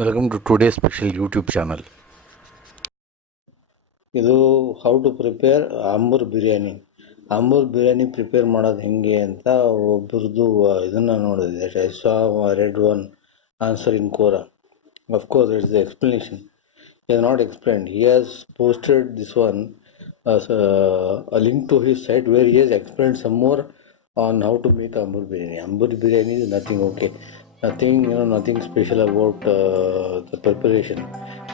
Welcome to today's special YouTube channel. ಇದು how to prepare Ambur biryani. Ambur biryani prepare ಮಾಡೋದು ಹೆಂಗೆ ಅಂತ ಒಬ್ಬರದು ಇದನ್ನು ನೋಡಿದೆ. I saw read one answer in Quora. Of course, it's the explanation. He has not explained. He has posted this one as a link to his site where he has explained some more on how to make Ambur biryani. Ambur biryani is nothing, okay. Nothing special about the preparation.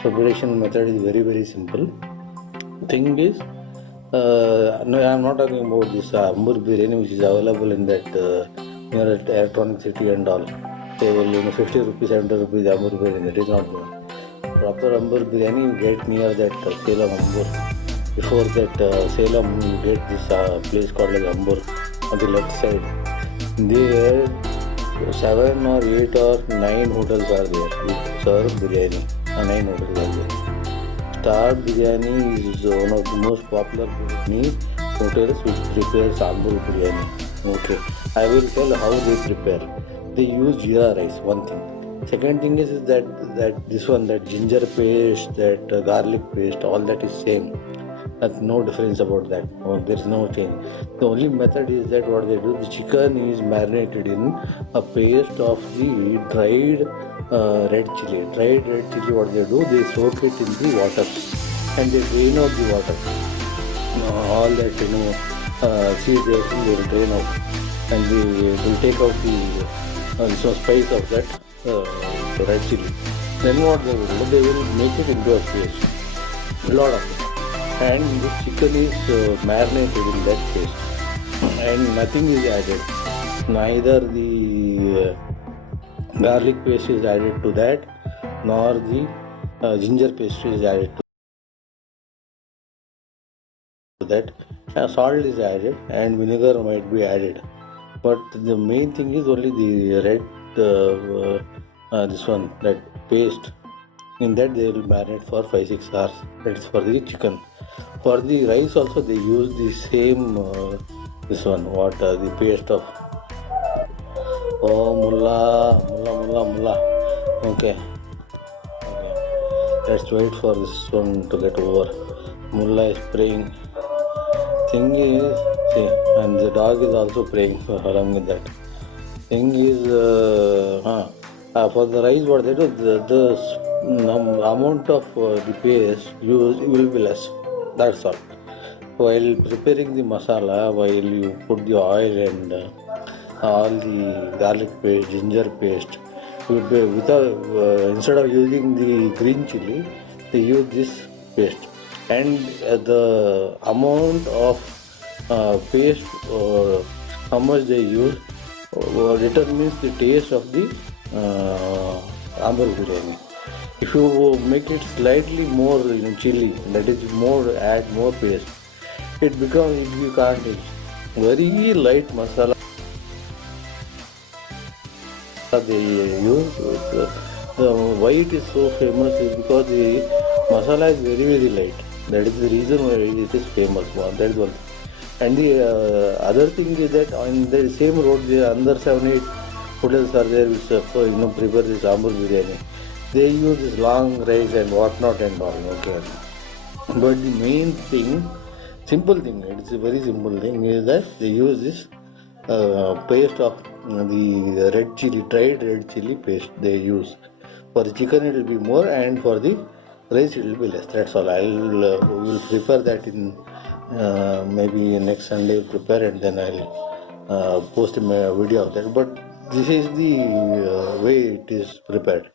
Preparation method is very, very simple. Thing is, no, I am not talking about this Ambur biryani which is available in that near electronic city and all. They will 50 rupees, 70 rupees Ambur biryani. That is not good. Proper Ambur biryani you get near that Salem Ambur. Before that Salem you get this place called as Ambur on the left side. There 7 or 8 or 9 hotels are there which serve biryani. 9 hotels are there. Star Biryani is one of the most popular biryani hotels which prepares Ambur biryani. Okay, I will tell how they prepare. They use jeera rice, one thing. Second thing is that this one, that ginger paste, that garlic paste, all that is same. That's no difference about that. There is no change. The only method is that what they do, the chicken is marinated in a paste of the dried red chili. Dried red chili, what they do, they soak it in the water and they drain out the water. All that seeds they will drain out and they will take out the spice of that red chili. Then what they will do, they will make it into a paste, a lot of it, and the chicken is marinated in that paste and nothing is added. Neither the garlic paste is added to that, nor the ginger paste is added to that. Salt is added and vinegar might be added, but the main thing is only the red this one, that paste. In that they will marinate for 5-6 hours. That's for the chicken. For the rice also they use the same this one, the paste of mullah. Okay, let's wait for this one to get over. Mullah is praying. Thing is, see, and the dog is also praying along with that. Thing is, for the rice, what they do, the amount of the paste used will be less. That's all. While preparing the masala, while you put the oil and all the garlic paste, ginger paste, instead of using the green chili, they use this paste. And the amount of paste or how much they use determines the taste of the Ambur biryani. If you make it slightly more chili, that is add more paste, it becomes, you can't eat. Very light masala they use. Why it is so famous is because the masala is very, very light. That is the reason why it is famous. That is one thing. And the other thing is that on the same road, the under 7-8 hotels are there which prepare this Ambur biryani. They use this long rice and whatnot and all. Okay. But the main thing, simple thing, it's a very simple thing, is that they use this paste of the red chili, dried red chili paste they use. For the chicken it will be more and for the rice it will be less. That's all. Will prepare that in maybe next Sunday prepare, and then I'll post a video of that. But this is the way it is prepared.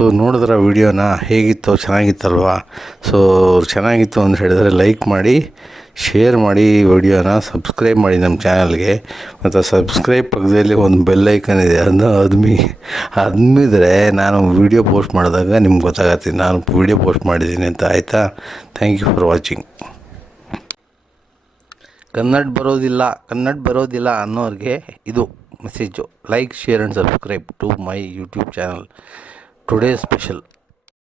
So ನೋಡಿದ್ರೆ ವಿಡಿಯೋನ ಹೇಗಿತ್ತು, ಚೆನ್ನಾಗಿತ್ತಲ್ವಾ? So ಚೆನ್ನಾಗಿತ್ತು ಅಂತ ಹೇಳಿದರೆ like ಮಾಡಿ, share ಮಾಡಿ, ವಿಡಿಯೋನ subscribe ಮಾಡಿ ನಮ್ಮ ಚಾನಲ್ಗೆ. ಮತ್ತು ಸಬ್ಸ್ಕ್ರೈಬ್ ಪಕ್ಕದಲ್ಲಿ ಒಂದು ಬೆಲ್ ಐಕನ್ ಇದೆ, ಅದನ್ನು ಅದ್ಮಿದ್ರೆ ನಾನು ವೀಡಿಯೋ ಪೋಸ್ಟ್ ಮಾಡಿದಾಗ ನಿಮ್ಗೆ ಗೊತ್ತಾಗತ್ತೆ ನಾನು ವೀಡಿಯೋ ಪೋಸ್ಟ್ ಮಾಡಿದ್ದೀನಿ ಅಂತ. ಆಯಿತಾ? Thank you for watching. Kannada ಬರೋದಿಲ್ಲ ಅನ್ನೋರಿಗೆ ಇದು message. Like, share and subscribe to my YouTube channel today special.